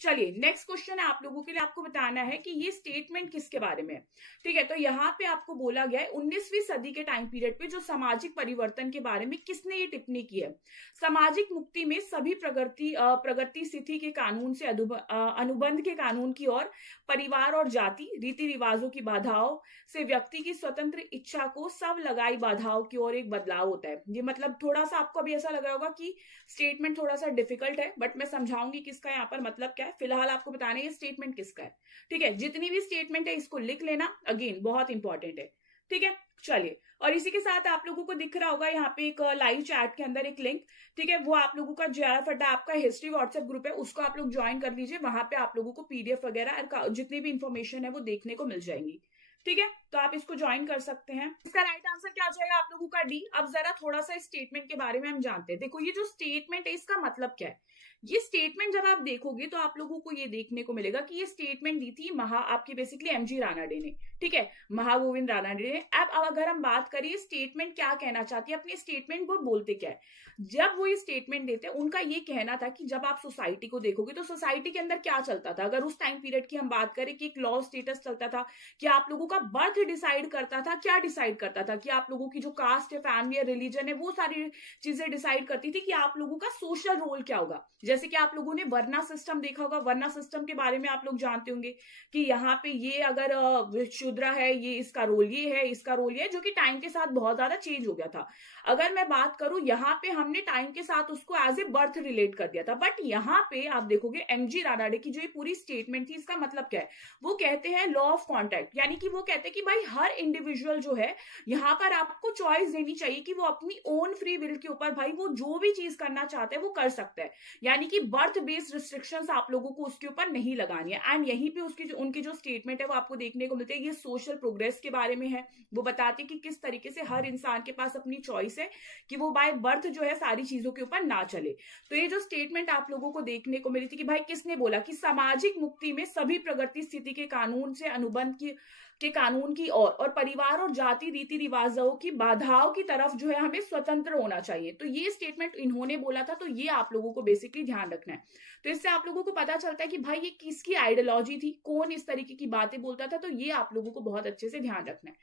चलिए next question है आप लोगों के लिए, आपको बताना है कि ये स्टेटमेंट किसके बारे में है। ठीक है, तो यहाँ पे आपको बोला गया है 19वीं सदी के टाइम पीरियड पे जो सामाजिक परिवर्तन के बारे में किसने ये टिप्पणी की है। सामाजिक मुक्ति में सभी प्रगति स्थिति के कानून से अनुबंध के कानून की ओर, परिवार और जाति रीति रिवाजों की बाधाओं से व्यक्ति की स्वतंत्र इच्छा को सब लगाई बाधाओं की ओर एक बदलाव होता है। ये मतलब थोड़ा सा आपको अभी ऐसा लग रहा होगा कि स्टेटमेंट थोड़ा सा डिफिकल्ट है, बट मैं समझाऊंगी किसका यहाँ पर मतलब क्या है। फिलहाल आपको बताना है ये स्टेटमेंट किसका है। ठीक है, जितनी भी स्टेटमेंट है इसको लिख लेना, अगेन बहुत इंपॉर्टेंट है। ठीक है, चलिए, और इसी के साथ आप लोगों को दिख रहा होगा यहाँ पे एक लाइव चैट के अंदर एक लिंक। ठीक है, वो आप लोगों का JRF अड्डा आपका हिस्ट्री व्हाट्सएप ग्रुप है, उसको आप लोग ज्वाइन कर लीजिए। वहां पे आप लोगों को PDF वगैरह जितनी भी इंफॉर्मेशन है वो देखने को मिल जाएंगी। ठीक है, तो आप इसको ज्वाइन कर सकते हैं। इसका राइट आंसर क्या हो जाएगा आप लोगों का D। अब जरा थोड़ा सा स्टेटमेंट के बारे में हम जानते हैं। देखो ये जो स्टेटमेंट है इसका मतलब क्या है। ये स्टेटमेंट जब आप देखोगे तो आप लोगों को ये देखने को मिलेगा कि ये स्टेटमेंट दी थी आपकी बेसिकली MG रानाडे ने। ठीक है, महागोविंद रानाडे ने। अब अगर हम बात करें स्टेटमेंट क्या कहना चाहती है, अपनी स्टेटमेंट वो बोलते क्या है। जब वो ये स्टेटमेंट देते हैं उनका ये कहना था कि जब आप सोसाइटी को देखोगे तो सोसाइटी के अंदर क्या चलता था। अगर उस टाइम पीरियड की हम बात करें कि एक लॉ स्टेटस चलता था कि आप लोगों का बर्थ डिसाइड करता था, क्या डिसाइड करता था कि आप लोगों की जो कास्ट है, फैमिली है, रिलीजन है, वो सारी चीजें डिसाइड करती थी कि आप लोगों का सोशल रोल क्या होगा। जैसे कि आप लोगों ने वर्ना सिस्टम देखा होगा, वर्ना सिस्टम के बारे में आप लोग जानते होंगे कि यहाँ पे ये अगर शूद्र है, ये इसका रोल ये है, इसका रोल ये है, जो कि टाइम के साथ बहुत ज्यादा चेंज हो गया था। अगर मैं बात करूं यहाँ पे हमने टाइम के साथ उसको एज ए बर्थ रिलेट कर दिया था, बट यहाँ पे आप देखोगे MG रानाडे की जो ये पूरी स्टेटमेंट थी इसका मतलब क्या है। वो कहते हैं लॉ ऑफ कॉन्टैक्ट, यानी कि वो कहते हैं कि भाई हर इंडिविजुअल जो है यहाँ पर आपको चॉइस देनी चाहिए कि वो अपनी ओन फ्री विल के ऊपर भाई वो जो भी चीज करना चाहता है वो कर सकता है। यानी कि बर्थ बेस्ड रिस्ट्रिक्शंस आप लोगों को उसके ऊपर नहीं लगानी है। एंड यहीं पे उनकी जो स्टेटमेंट है वो आपको देखने को मिलती है। ये सोशल प्रोग्रेस के बारे में है। वो बताते हैं कि किस तरीके से हर इंसान के पास अपनी चॉइस है कि वो बाय बर्थ जो है सारी चीजों के ऊपर ना चले। तो ये जो स्टेटमेंट आप लोगों को देखने को मिली थी कि भाई किसने बोला कि सामाजिक मुक्ति में सभी प्रगति स्थिति के कानून से अनुबंध के कानून की और परिवार और जाति रीति रिवाजों की बाधाओं की तरफ जो है हमें स्वतंत्र होना चाहिए। तो ये स्टेटमेंट इन्होंने बोला था, तो ये आप लोगों को बेसिकली ध्यान रखना है। तो इससे आप लोगों को पता चलता है कि भाई ये किसकी आइडियोलॉजी थी, कौन इस तरीके की बातें बोलता था। तो ये आप लोगों को बहुत अच्छे से ध्यान रखना है।